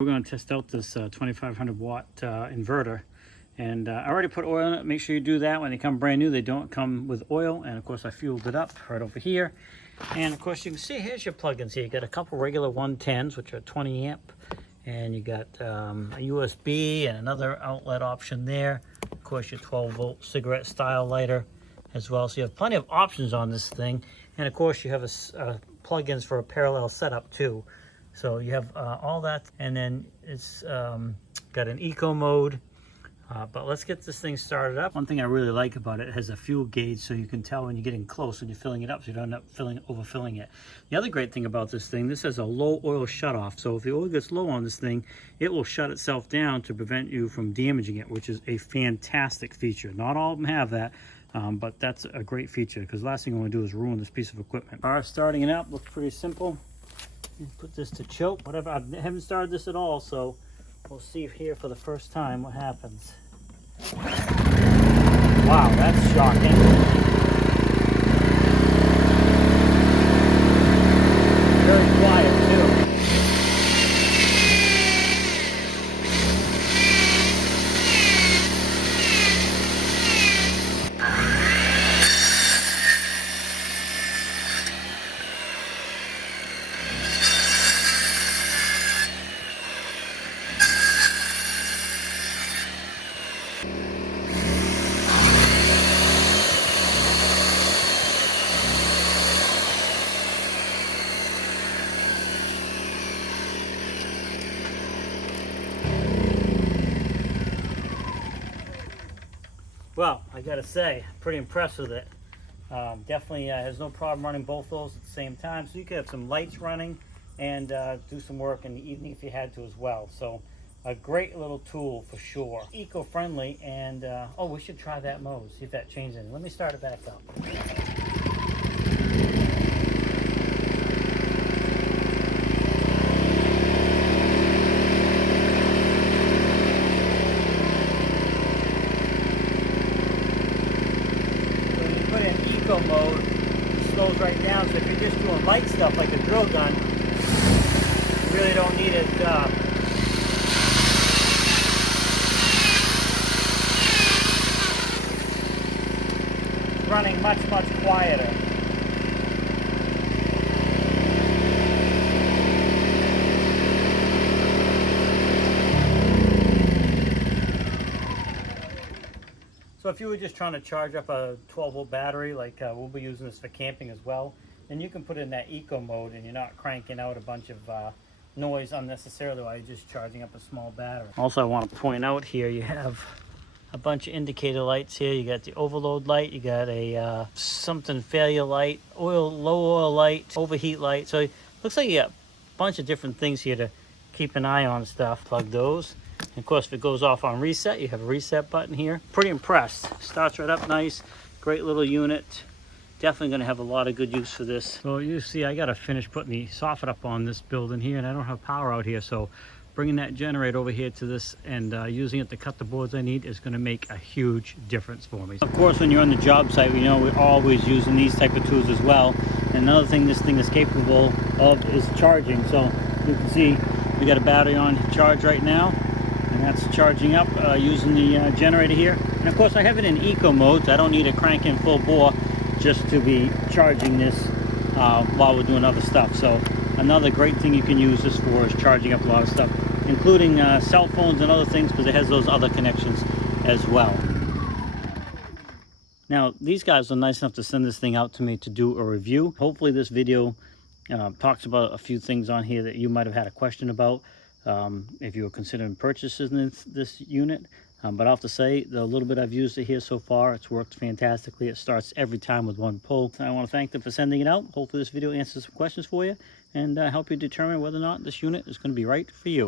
We're going to test out this 2500 watt inverter, and I already put oil in it. Make sure you do that when they come brand new. They don't come with oil, and of course I fueled it up right over here. And of course you can see here's your plugins here. You got a couple regular 110s which are 20 amp, and you got a USB and another outlet option there. Of course your 12 volt cigarette style lighter as well. So you have plenty of options on this thing, and of course you have a plugins for a parallel setup too. So you have all that, and then it's got an eco mode. But let's get this thing started up. One thing I really like about it, it has a fuel gauge, so you can tell when you're getting close when you're filling it up, so you don't end up overfilling it. The other great thing about this thing, this has a low oil shutoff. So if the oil gets low on this thing, it will shut itself down to prevent you from damaging it, which is a fantastic feature. Not all of them have that, but that's a great feature, because the last thing you want to do is ruin this piece of equipment. All right, starting it up looks pretty simple. Put this to choke. Whatever, I haven't started this at all, so we'll see here for the first time what happens. Wow, that's shocking. Very quiet too. Well, I gotta say, pretty impressed with it. Definitely has no problem running both those at the same time. So you could have some lights running and do some work in the evening if you had to as well. So a great little tool for sure. Eco-friendly, and oh, we should try that mode, see if that changes anything. Let me start it back up. Eco mode, it slows right down. So if you're just doing light stuff like a drill gun, you really don't need it running much quieter. So if you were just trying to charge up a 12 volt battery, like we'll be using this for camping as well, then you can put it in that eco mode and you're not cranking out a bunch of noise unnecessarily while you're just charging up a small battery. Also, I want to point out here, you have a bunch of indicator lights here. You got the overload light, you got a something failure light, low oil light, overheat light. So it looks like you got a bunch of different things here to keep an eye on stuff. Plug those. And of course, if it goes off on reset, you have a reset button here. Pretty impressed. Starts right up nice. Great little unit. Definitely going to have a lot of good use for this. So you see, I got to finish putting the soffit up on this building here, and I don't have power out here. So bringing that generator over here to this and using it to cut the boards I need is going to make a huge difference for me. Of course, when you're on the job site, we know we're always using these type of tools as well. And another thing this thing is capable of is charging. So you can see we got a battery on charge right now, and that's charging up using the generator here. And of course, I have it in eco mode, so I don't need to crank in full bore just to be charging this while we're doing other stuff. So another great thing you can use this for is charging up a lot of stuff, including cell phones and other things, because it has those other connections as well. Now, these guys are nice enough to send this thing out to me to do a review. Hopefully this video talks about a few things on here that you might have had a question about if you were considering purchasing this unit. But I'll have to say, the little bit I've used it here so far, it's worked fantastically. It starts every time with one pull. I want to thank them for sending it out. Hopefully this video answers some questions for you and help you determine whether or not this unit is going to be right for you.